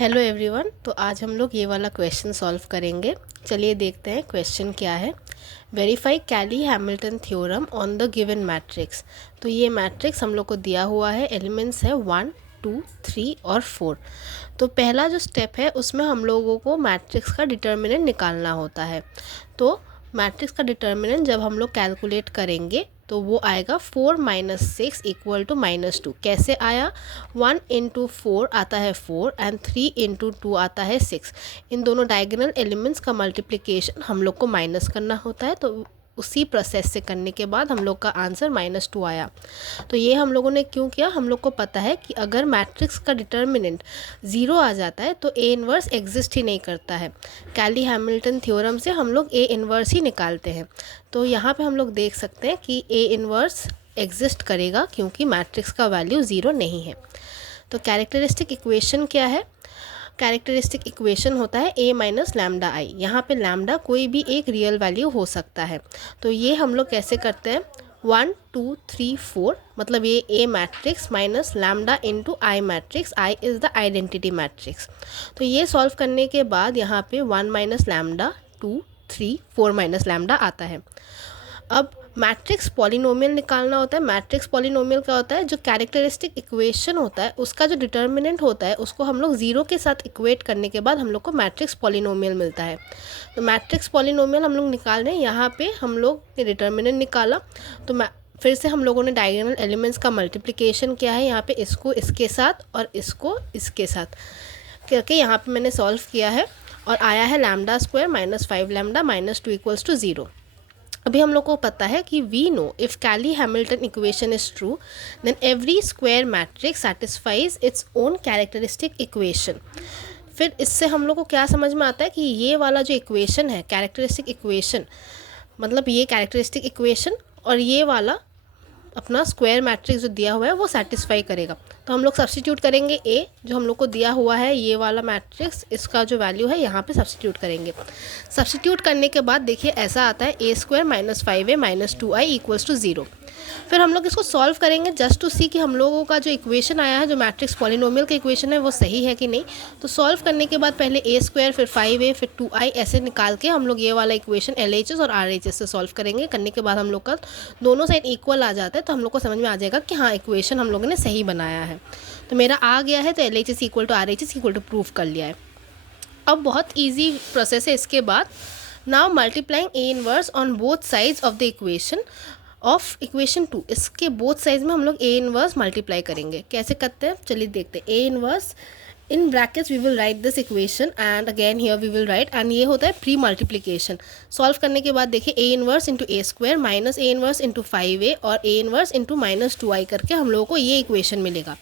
Hello everyone. तो आज हम लोग ये वाला क्वेश्चन सॉल्व करेंगे। चलिए देखते हैं क्वेश्चन क्या है। Verify Cayley Hamilton theorem on the given matrix. तो ये मैट्रिक्स हम लोग को दिया हुआ है, एलिमेंट्स है 1, 2, 3 और 4। तो पहला जो स्टेप है उसमें हम लोगों को मैट्रिक्स का डिटर्मिनेंट निकालना होता है। तो मैट्रिक्स का डिटर्मिनेंट जब हम लोग कैलकुलेट करेंगे तो वो आएगा 4 - 6 = -2। कैसे आया? 1 × 4 आता है 4 एंड 3 × 2 आता है 6। इन दोनों डायगोनल एलिमेंट्स का मल्टीप्लिकेशन हम लोग को माइनस करना होता है। तो उसी प्रोसेस से करने के बाद हम लोग का आंसर -2 आया। तो ये हम लोगों ने क्यों किया? हम लोग को पता है कि अगर मैट्रिक्स का डिटर्मिनेंट 0 आ जाता है तो ए इन्वर्स एग्जिस्ट ही नहीं करता है। कैली हैमिल्टन थ्योरम से हम लोग ए इन्वर्स ही निकालते हैं। तो यहाँ पे हम लोग देख सकते हैं कि ए इन्वर्स एग्जिस्ट करेगा क्योंकि मैट्रिक्स का वैल्यू 0 नहीं है। तो कैरेक्टरिस्टिक इक्वेशन क्या है? कैरेक्टरिस्टिक इक्वेशन होता है a - λI। यहाँ पे लैम्डा कोई भी एक रियल वैल्यू हो सकता है। तो ये हम लोग कैसे करते हैं? 1, 2, 3, 4 मतलब ये a matrix minus lambda into I matrix. I is the identity matrix. तो ये सॉल्व करने के बाद यहाँ पे 1 - लैम्डा, 2, 3, 4 - लैम्डा आता है। अब मैट्रिक्स पॉलिनोमियल निकालना होता है। मैट्रिक्स पॉलिनोमियल क्या होता है? जो कैरेक्टरिस्टिक इक्वेशन होता है उसका जो डिटर्मिनेंट होता है उसको हम लोग 0 के साथ इक्वेट करने के बाद हम लोग को मैट्रिक्स पॉलिनोमियल मिलता है। तो मैट्रिक्स पॉलिनोमियल हम लोग निकाल रहे हैं। यहाँ पे हम लोग ने डिटर्मिनेंट निकाला तो फिर से हम लोगों ने डायगोनल एलिमेंट्स का मल्टीप्लिकेशन किया है। यहाँ पे इसको इसके साथ और इसको इसके साथ करके यहाँ पे मैंने सॉल्व किया है और आया है λ² -5 λ -2 = 0। अभी हम लोग को पता है कि we know if Cayley Hamilton equation is true then every square matrix satisfies its own characteristic equation. फिर इससे हम लोग को क्या समझ में आता है कि ये वाला जो इक्वेशन है कैरेक्टरिस्टिक इक्वेशन, मतलब ये कैरेक्टरिस्टिक इक्वेशन और ये वाला अपना स्क्वायर मैट्रिक्स जो दिया हुआ है वो सेटिस्फाई करेगा। तो हम लोग सब्स्टिट्यूट करेंगे ए जो हम लोग को दिया हुआ है ये वाला मैट्रिक्स, इसका जो वैल्यू है यहाँ पे सब्स्टिट्यूट करेंगे। सब्स्टिट्यूट करने के बाद देखिए ऐसा आता है a² - 5a - 2i = 0। फिर हम लोग इसको सॉल्व करेंगे जस्ट टू सी कि हम लोगों का जो इक्वेशन आया है, जो मैट्रिक्स पॉलिनोमियल का इक्वेशन है वो सही है कि नहीं। तो सॉल्व करने के बाद पहले a² फिर 5a फिर 2i ऐसे निकाल के हम लोग ये वाला इक्वेशन LHS और RHS से सॉल्व करेंगे। करने के बाद हम लोग का दोनों साइड इक्वल आ जाता है तो हम लोग को समझ में आ जाएगा कि हाँ इक्वेशन हम लोगों ने सही बनाया है। तो मेरा आ गया है तो LHS = RHS = प्रूफ कर लिया है। अब बहुत ईजी प्रोसेस है इसके बाद। Now multiplying A inverse on both sides of the equation of equation 2। इसके बोथ साइड में हम लोग ए इनवर्स मल्टीप्लाई करेंगे। कैसे करते हैं चलिए देखते हैं। A inverse in brackets we will write this equation and again here we will write, and ये होता है प्री मल्टीप्लिकेशन। सॉल्व करने के बाद देखिए a inverse into a² minus a inverse into 5a और a इनवर्स इंटू -2i करके हम लोगों को ये इक्वेशन मिलेगा।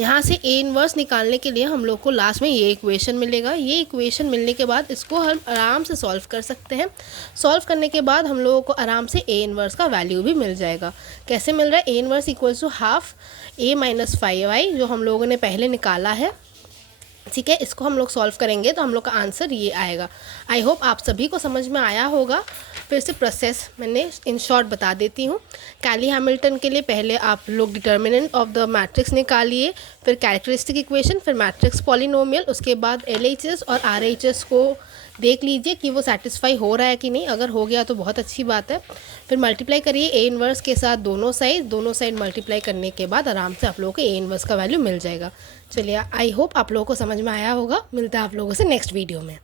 यहाँ से a इनवर्स निकालने के लिए हम लोग को लास्ट में ये इक्वेशन मिलेगा। ये इक्वेशन मिलने के बाद इसको हम आराम से सॉल्व कर सकते हैं। सॉल्व करने के बाद हम लोगों को आराम से a इनवर्स का वैल्यू भी मिल जाएगा। कैसे मिल रहा है? a inverse = half a - 5i जो हम लोगों ने पहले निकाला है। ठीक है, इसको हम लोग सॉल्व करेंगे तो हम लोग का आंसर ये आएगा। आई होप आप सभी को समझ में आया होगा। फिर से प्रोसेस मैंने इन शॉर्ट बता देती हूँ। कैली हैमिल्टन के लिए पहले आप लोग डिटर्मिनेंट ऑफ द मैट्रिक्स निकालिए, फिर कैरेक्टरिस्टिक इक्वेशन, फिर मैट्रिक्स पॉलिनोमियल, उसके बाद LHS और RHS को देख लीजिए कि वो सेटिस्फाई हो रहा है कि नहीं। अगर हो गया तो बहुत अच्छी बात है। फिर मल्टीप्लाई करिए ए इनवर्स के साथ दोनों साइड मल्टीप्लाई करने के बाद आराम से आप लोगों को ए इनवर्स का वैल्यू मिल जाएगा। चलिए आई होप आप लोगों को समझ में आया होगा। मिलता है आप लोगों से नेक्स्ट वीडियो में।